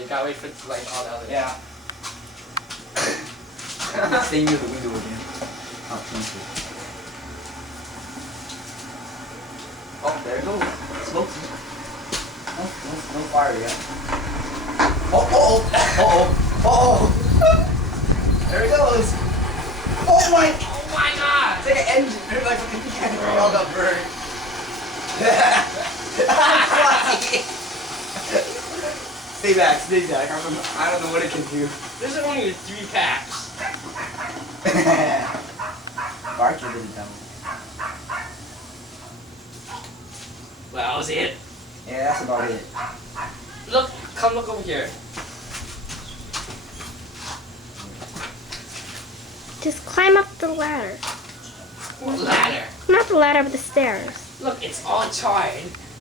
you gotta wait for it to like all the others. Yeah. Stay near the window again. Oh, thank you. Oh, there it goes. Smoke. No fire yet. Oh. There it goes. Oh my god. It's like an engine. It's like we all got burned. Stay back. I don't know what it can do. This is only 3 packs. Barker did it demo. Well, that was it. Yeah, that's about it. Look, come look over here. Just climb up the ladder. What ladder? Not the ladder, but the stairs. Look, it's all charred.